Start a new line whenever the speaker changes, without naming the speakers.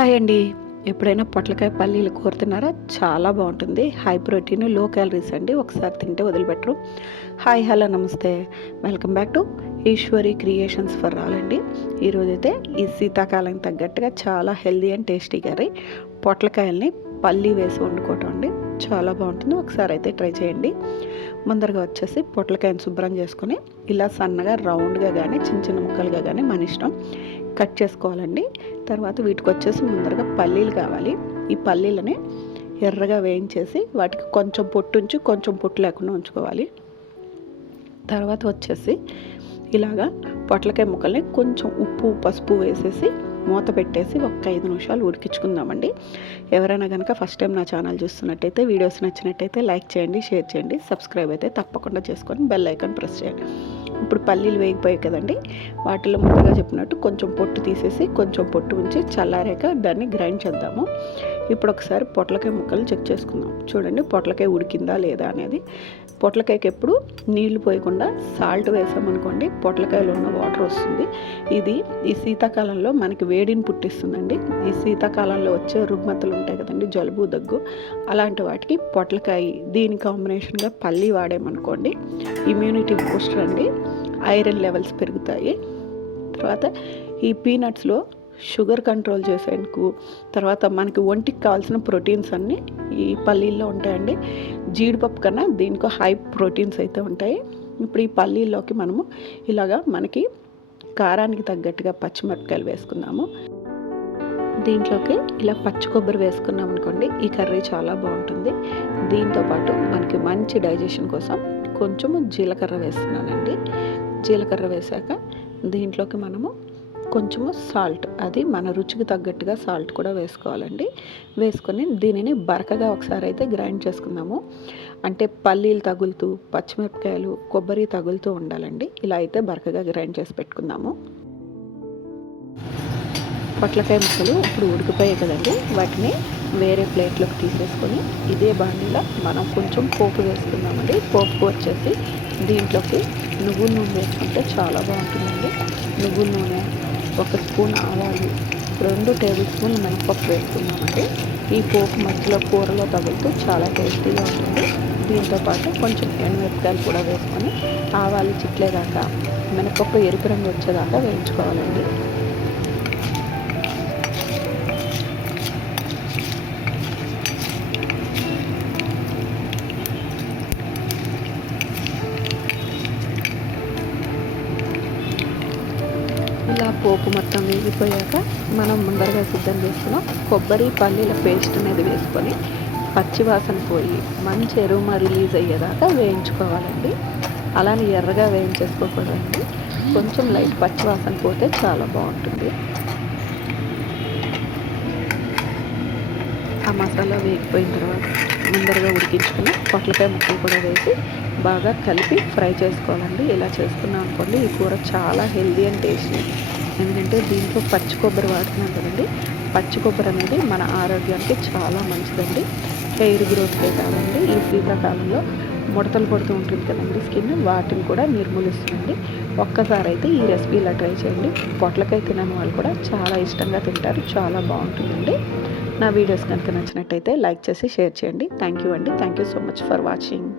Hi అండి. ఎప్పుడైనా పొట్లకాయ పల్లీలు కోరుతున్నారా? చాలా బాగుంటుంది. హై ప్రోటీన్లో క్యాలరీస్ అండి. ఒకసారి తింటే వదిలిపెట్టరు. హాయ్ హలో నమస్తే. Welcome back to Eshwari creations for all అండి. ఈరోజైతే ఈ శీతాకాలం తగ్గట్టుగా చాలా హెల్దీ అండ్ టేస్టీ కర్రీ. పొట్లకాయల్ని పల్లీ వేసి వండుకోవటం అండి. చాలా బాగుంటుంది. ఒకసారి అయితే ట్రై చేయండి. ముందరగా వచ్చేసి పొట్లకాయని శుభ్రం చేసుకొని ఇలా సన్నగా రౌండ్గా కానీ చిన్న చిన్న ముక్కలుగా కానీ మన ఇష్టం. కట్ చేసుకోవాలండి. తర్వాత వీటికి వచ్చేసి ముందరగా పల్లీలు కావాలి. ఈ పల్లీలని ఎర్రగా వేయించేసి వాటికి కొంచెం పొట్టు ఉంచి కొంచెం పొట్టు లేకుండా ఉంచుకోవాలి. తర్వాత వచ్చేసి ఇలాగా పొట్లకాయ ముక్కల్ని కొంచెం ఉప్పు పసుపు వేసేసి మూత పెట్టేసి ఒక ఐదు నిమిషాలు ఉడికించుకుందామండి. ఎవరైనా కనుక ఫస్ట్ టైం నా ఛానల్ చూస్తున్నట్టయితే వీడియోస్ నచ్చినట్టయితే లైక్ చేయండి షేర్ చేయండి సబ్స్క్రైబ్ అయితే తప్పకుండా చేసుకొని బెల్ ఐకాన్ ప్రెస్ చేయండి. ఇప్పుడు పల్లీలు వేగిపోయాయి కదండి. వాటిలో ముందుగా చెప్పినట్టు కొంచెం పొట్టు తీసేసి కొంచెం పొట్టు ఉంచి చల్లారాక దాన్ని గ్రైండ్ చేద్దాము. ఇప్పుడు ఒకసారి పొట్లకాయ ముక్కలు చెక్ చేసుకుందాం. చూడండి పొట్లకాయ ఉడికిందా లేదా అనేది. పొట్లకాయకి ఎప్పుడు నీళ్ళు పోయకుండా సాల్ట్ వేసామనుకోండి పొట్లకాయలో ఉన్న వాటర్ వస్తుంది. ఇది ఈ శీతాకాలంలో మనకి వేడిని పుట్టిస్తుందండి. ఈ శీతాకాలంలో వచ్చే రుగ్మతలు ఉంటాయి కదండి జలుబు దగ్గు. అలాంటి వాటికి పొట్లకాయ దీని కాంబినేషన్గా పల్లి వాడామనుకోండి ఇమ్యూనిటీ బూస్టర్ అండి. ఐరన్ లెవెల్స్ పెరుగుతాయి. తర్వాత ఈ పీనట్స్లో షుగర్ కంట్రోల్ చేసేందుకు తర్వాత మనకి ఒంటికి కావాల్సిన ప్రోటీన్స్ అన్నీ ఈ పల్లీల్లో ఉంటాయండి. జీడిపప్పు కన్నా దీనికి హై ప్రోటీన్స్ అయితే ఉంటాయి. ఇప్పుడు ఈ పల్లీల్లోకి మనము ఇలాగా మనకి కారానికి తగ్గట్టుగా పచ్చిమిరపకాయలు వేసుకున్నాము దీంట్లోకి ఇలా పచ్చి కొబ్బరి వేసుకున్నాం అనుకోండి ఈ కర్రీ చాలా బాగుంటుంది. దీంతోపాటు మనకి మంచి డైజెషన్ కోసం కొంచెము జీలకర్ర వేస్తున్నానండి. జీలకర్ర వేసాక దీంట్లోకి మనము కొంచెము సాల్ట్ అది మన రుచికి తగ్గట్టుగా సాల్ట్ కూడా వేసుకోవాలండి. వేసుకొని దీనిని బరకగా ఒకసారి అయితే గ్రైండ్ చేసుకుందాము. అంటే పల్లీలు తగులుతూ పచ్చిమిరపకాయలు కొబ్బరి తగులుతూ ఉండాలండి. ఇలా అయితే బరకగా గ్రైండ్ చేసి పెట్టుకుందాము. పొట్లకాయ ముక్కలు ఇప్పుడు ఉడికిపోయాయి కదండి. వాటిని వేరే ప్లేట్లోకి తీసేసుకొని ఇదే బాణీలో మనం కొంచెం పోపు వేసుకుందామండి. పోపు వచ్చేసి దీంట్లోకి నువ్వుల నూనె వేసుకుంటే చాలా బాగుంటుందండి. నువ్వుల నూనె ఒక స్పూన్ ఆవాలు రెండు టేబుల్ స్పూన్ మినపప్పు వేసుకున్నామండి ఈ పోపు మధ్యలో కూరలో తగులుతూ చాలా టేస్టీగా ఉంటుంది. దీంతో పాటు కొంచెం ఎండుమిరపకాయలు కూడా వేసుకొని ఆవాలు చిట్లేదాకా మినపప్పు ఎరుపు రంగు వచ్చేదాకా వేయించుకోవాలండి. ఇలా పోపు మొత్తం వేగిపోయాక మనం ముందరగా సిద్ధం చేసుకున్నాం. కొబ్బరి పల్లీల పేస్ట్ అనేది వేసుకొని పచ్చివాసన పోయి మంచి ఎరుమ రిలీజ్ అయ్యేదాకా వేయించుకోవాలండి. అలానే ఎర్రగా వేయించేసుకోకూడదండి. కొంచెం లైట్ పచ్చివాసన పోతే చాలా బాగుంటుంది. ఆ మసాలా వేగిపోయిన తర్వాత ముందరగా ఉడికించుకుని పొట్లకాయ ముక్కలు కూడా వేసి బాగా కలిపి ఫ్రై చేసుకోవాలండి. ఇలా చేసుకున్నాం అనుకోండి ఈ కూర చాలా హెల్దీ అండ్ టేస్టీ. ఎందుకంటే దీంట్లో పచ్చి కొబ్బరి వాడుతున్నాం కదండి. పచ్చి కొబ్బరి అనేది మన ఆరోగ్యానికి చాలా మంచిదండి. హెయిర్ గ్రోత్కే కాదండి. ఈ శీతాకాలంలో ముడతలు పడుతూ ఉంటుంది కదండి స్కిన్. వాటిని కూడా నిర్మూలిస్తుంది ఒక్కసారి అయితే ఈ రెసిపీ ఇలా ట్రై చేయండి. పొట్లకాయ తినని వాళ్ళు కూడా చాలా ఇష్టంగా తింటారు. చాలా బాగుంటుందండి. నా వీడియోస్ కనుక నచ్చినట్టయితే లైక్ చేసి షేర్ చేయండి. థ్యాంక్ యూ అండి. Thank you so much for watching.